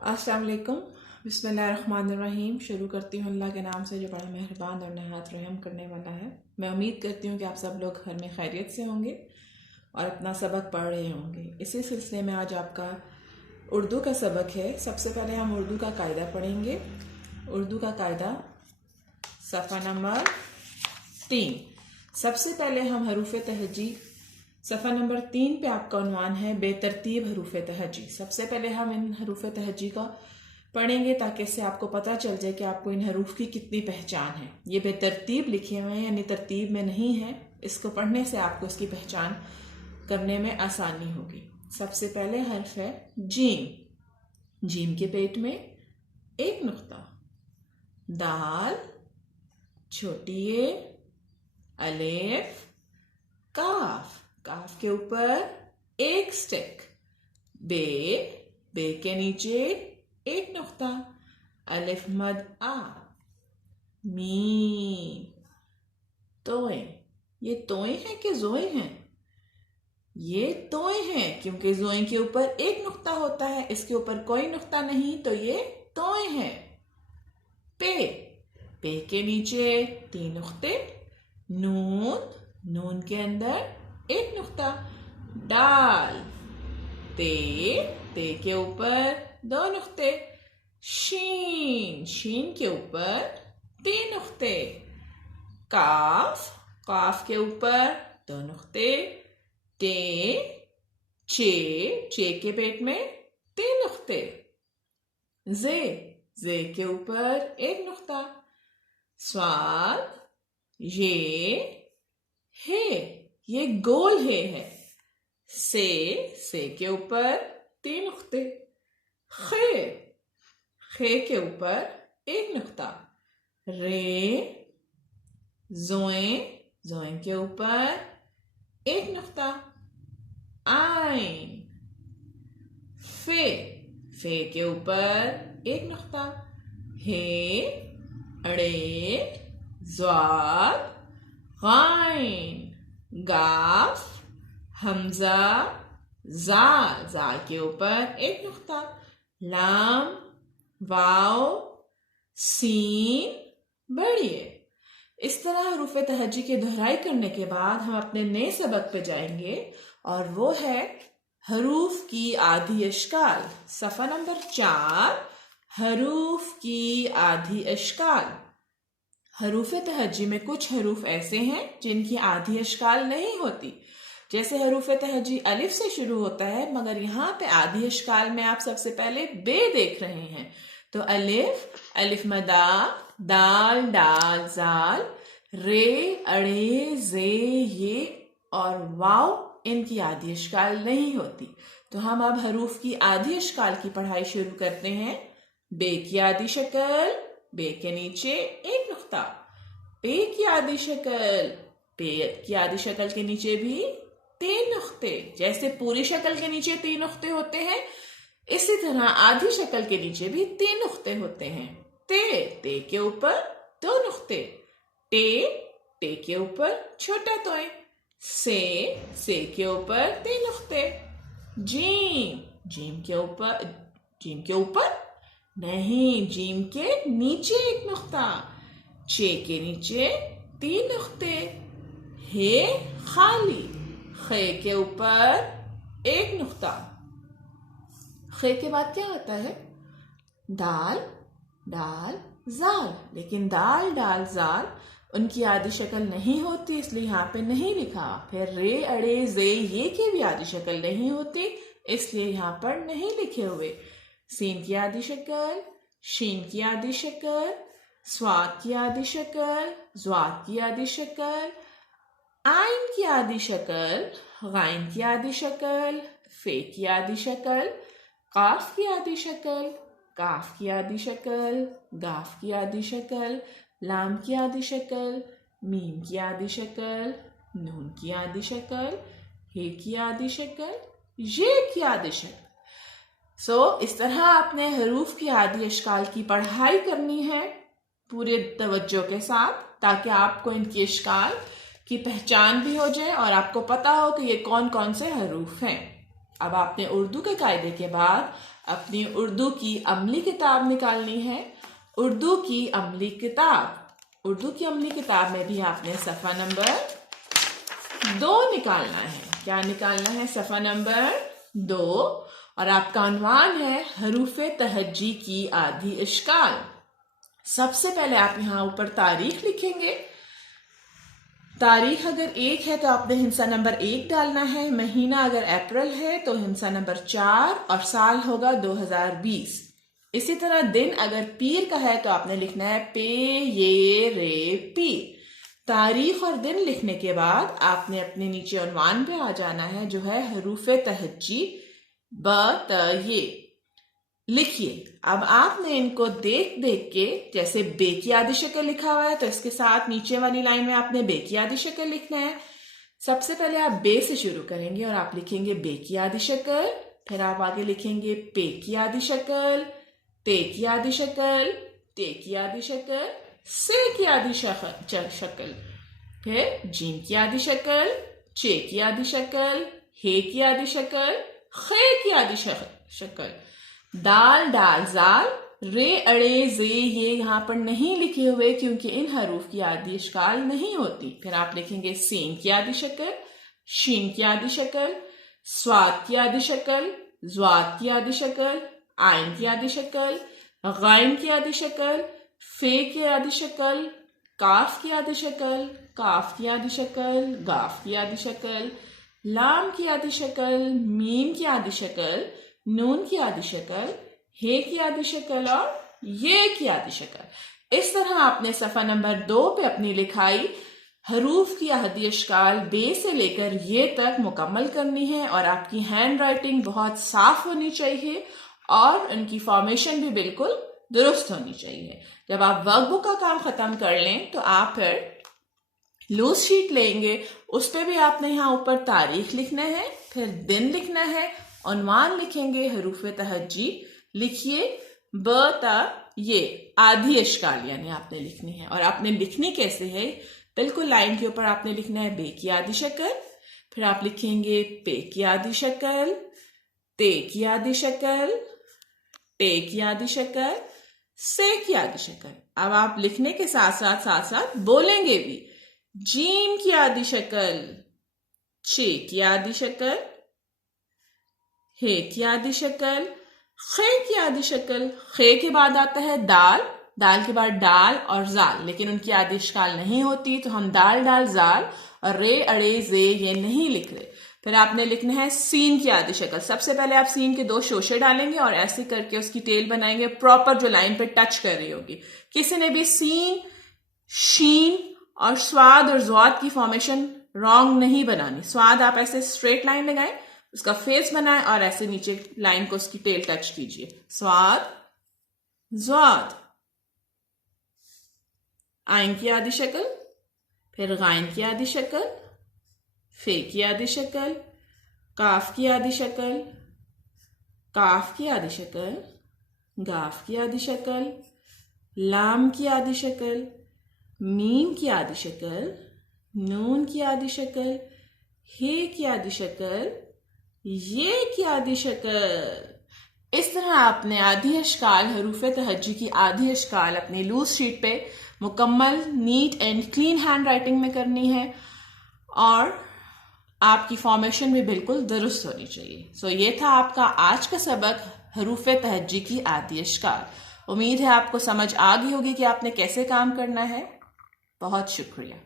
अस्सलाम वालेकुम। बिस्मिल्लाहिर्रहमानिर्रहीम। शुरू करती हूँ अल्लाह के नाम से जो बड़ा मेहरबान और नहायत रहम करने वाला है। मैं उम्मीद करती हूँ कि आप सब लोग घर में खैरियत से होंगे और अपना सबक पढ़ रहे होंगे। इसी सिलसिले में आज आपका उर्दू का सबक है। सबसे पहले हम उर्दू का कायदा पढ़ेंगे। उर्दू का कायदा सफ़ा नंबर 3। सबसे पहले हम हरूफ तहजी, सफ़ा नंबर 3 पे आपका उन्वान है बेतरतीब हरूफ तहजी। सबसे पहले हम इन हरूफ तहजी का पढ़ेंगे ताकि इससे आपको पता चल जाए कि आपको इन हरूफ की कितनी पहचान है। ये बेतरतीब लिखे हुए हैं यानी तरतीब में नहीं है। इसको पढ़ने से आपको इसकी पहचान करने में आसानी होगी। सबसे पहले हर्फ है जीम। जीम के पेट में एक नुक्ता, दाल, छोटी ए, अलिफ, काफ, काफ के ऊपर एक स्टिक, बे, बे के नीचे एक नुक्ता, अलिफ मद आ, मीम, तोए। ये तोए हैं कि जोए हैं? ये तोए हैं क्योंकि जोए के ऊपर एक नुक्ता होता है, इसके ऊपर कोई नुक्ता नहीं, तो ये तोए हैं। पे, पे के नीचे 3 नुक्ते, नून, नून के अंदर एक नुक्ता, डाल, ते, ते के ऊपर 2 नुक्ते, शीन, शीन के ऊपर 3 नुक्ते, काफ, काफ के ऊपर 2 नुक्ते, ते, चे, चे के पेट में 3 नुक्ते, जे, जे के ऊपर एक नुक्ता, स्वाद, हे, ये गोल है। से के ऊपर 3 नुक्ते, खे, खे के ऊपर एक नुक्ता, रे, जोए, जोए के ऊपर एक नुक्ता, आइन, फे, फे के ऊपर एक नुक्ता, हे, अड़े, ज़ाद, गाइन, गाफ, हमजा, जाल, जाल के ऊपर एक नुक्ता, लाम, वाव, सीन, बढ़िए। इस तरह हरूफ तहज्जी की दोहराई करने के बाद हम अपने नए सबक पे जाएंगे और वो है हरूफ की आधी अशकाल। सफ़ा नंबर 4, हरूफ की आधी अशकाल। हरूफ तहज्जी में कुछ हरूफ ऐसे हैं जिनकी आधी अशकाल नहीं होती। जैसे हरूफ तहज्जी अलिफ से शुरू होता है, मगर यहाँ पे आधी अशकाल में आप सबसे पहले बे देख रहे हैं। तो अलिफ, अलिफ मदा, दाल, डाल, जाल, रे, अड़े, जे, ये और वाव, इनकी आधी अशकाल नहीं होती। तो हम अब हरूफ की आधी अशकाल की पढ़ाई शुरू करते हैं। बे की आधी शक्ल, बे के नीचे एक नुक्ता, पे की आधी शक्ल, पे की आधी शक्ल के नीचे भी 3 नुक्ते। जैसे पूरी शक्ल के नीचे 3 नुक्ते होते हैं, इसी तरह आधी शक्ल के नीचे भी 3 नुक्ते होते हैं। ते, ते के ऊपर 2 नुक्ते, टे, टे के ऊपर छोटा तोय, से के ऊपर 3 नुक्ते, जीम, जीम के ऊपर नहीं, जीम के नीचे एक नुक्ता, चे के नीचे 3 नुक्ते, हे खाली, खे के ऊपर एक नुक्ता। खे के बाद क्या आता है? दाल, डाल, जाल। लेकिन दाल, डाल, जाल उनकी आधी शक्ल नहीं होती, इसलिए यहाँ पे नहीं लिखा। फिर रे, अड़े, जे, ये की भी आधी शक्ल नहीं होती, इसलिए यहाँ पर नहीं लिखे हुए। सीन की आधी शक्ल, शीन की आधी शक्ल, स्वाद की आधी शक्ल, ज़्वाद की आधी शक्ल, आइन की आधी शक्ल, गाइन की आधी शक्ल, फे की आधी शक्ल, काफ की आधी शक्ल, काफ की आधी शक्ल, गाफ की आधी शक्ल, लाम की आधी शक्ल, मीम की आधी शक्ल, नून की आधी शक्ल, हे की आधी शक्ल, ये की आधी शक्ल। इस तरह आपने हरूफ की आधी अशकाल की पढ़ाई करनी है पूरे तवज्जो के साथ, ताकि आपको इनकी अशकाल की पहचान भी हो जाए और आपको पता हो कि ये कौन कौन से हरूफ हैं। अब आपने उर्दू के कायदे के बाद अपनी उर्दू की अमली किताब निकालनी है। उर्दू की अमली किताब में भी आपने सफ़ा नंबर 2 निकालना है। क्या निकालना है? सफ़ा नंबर 2। और आपका उन्वान है हरूफ तहज्जी की आधी इश्काल। सबसे पहले आप यहाँ ऊपर तारीख लिखेंगे। तारीख अगर 1 है तो आपने हिंसा नंबर 1 डालना है। महीना अगर अप्रैल है तो हिंसा नंबर 4 और साल होगा 2020। इसी तरह दिन अगर पीर का है तो आपने लिखना है पे ये रे पीर। तारीख और दिन लिखने के बाद आपने अपने नीचे उन्वान पे आ जाना है जो है हरूफ तहज्जी ब त ये लिखिए। अब आपने इनको देख देख के, जैसे बे की आधी शक्ल लिखा हुआ है तो इसके साथ नीचे वाली लाइन में आपने बे की आधी शक्ल लिखना है। सबसे पहले आप बे से शुरू करेंगे और आप लिखेंगे बे की आधी शक्ल, फिर आप आगे लिखेंगे पे की आधी शक्ल, ते की आधी शक्ल, ते की आधी शक्ल, से की आधी शक्ल, फिर जीम की आधी शक्ल, चे की आधी शक्ल, हे की आधी शक्ल, खे की आधी शक्ल, दाल डाल जाल रे अड़े जे ये यहाँ पर नहीं लिखे हुए क्योंकि इन हरूफ की आधी इश्काल नहीं होती। फिर आप लिखेंगे सीन की आधी शक्ल, शीन की आधी शक्ल, स्वाद की आधी शक्ल, ज्वाद की आधी शक्ल, आइन की आधी शक्ल, गाइन की आधी शक्ल, फे की आधी शक्ल, काफ की आधी शक्ल, काफ की आधी शक्ल, गाफ की आधी शक्ल, लाम की आधी शक्ल, मीम की आधी शक्ल, नून की आधी शक्ल, हे की आधी शक्ल और ये की आधी शक्ल। इस तरह आपने सफ़ा नंबर 2 पे अपनी लिखाई हरूफ की आधी इश्काल बे से लेकर ये तक मुकम्मल करनी है। और आपकी हैंड राइटिंग बहुत साफ होनी चाहिए और उनकी फॉर्मेशन भी बिल्कुल दुरुस्त होनी चाहिए। जब आप वर्कबुक का काम खत्म कर लें तो आप फिर लूज शीट लेंगे, उस पर भी आपने यहाँ ऊपर तारीख लिखना है, फिर दिन लिखना है, उन्वान लिखेंगे, हरूफ तहज्जी लिखिए, ब ता ये आधी इश्काल यानी आपने लिखनी है। और आपने लिखनी कैसे है? बिल्कुल लाइन के ऊपर आपने लिखना है बे की आधी शक्ल, फिर आप लिखेंगे पे की आधी शक्ल, ते की आधी शक्ल, टे की आधी शक्ल, से की आधी शक्ल। अब आप लिखने के साथ साथ बोलेंगे भी। जीम की आधी शक्ल, चे की आधी शक्ल, हे की आधी शक्ल, खे की आधी शक्ल। खे के बाद आता है दाल, दाल के बाद डाल और जाल, लेकिन उनकी आधी इश्काल नहीं होती तो हम दाल डाल जाल और रे अड़े जे ये नहीं लिख रहे। फिर आपने लिखना है सीन की आधी शक्ल। सबसे पहले आप सीन के 2 शोशे डालेंगे और ऐसे करके उसकी टेल बनाएंगे प्रॉपर जो लाइन पे टच कर रही होगी। किसी ने भी सीन, शीन और स्वाद और ज्वाद की फॉर्मेशन रॉन्ग नहीं बनानी। स्वाद आप ऐसे स्ट्रेट लाइन लगाएं, उसका फेस बनाएं और ऐसे नीचे लाइन को उसकी टेल टच कीजिए। स्वाद, ज्वाद। आइन की आधी शक्ल, फिर गाइन की आधी शक्ल, फे की आधी शक्ल, काफ की आधी शक्ल, काफ की आधी शक्ल, गाफ की आधी शक्ल, लाम की आधी शक्ल, मीम की आधी शक्ल, नून की आधी शक्ल, हे की आधी शक्ल, ये की आधी शक्ल। इस तरह आपने आधी इश्काल हरूफ तहज्जी की आधी इश्काल अपनी लूज शीट पे मुकम्मल neat and clean hand writing में करनी है और आपकी फॉर्मेशन भी बिल्कुल दुरुस्त होनी चाहिए। सो ये था आपका आज का सबक हरूफ तहज्जी की आधी इश्काल। उम्मीद है आपको समझ आ गई होगी कि आपने कैसे काम करना है। बहुत शुक्रिया।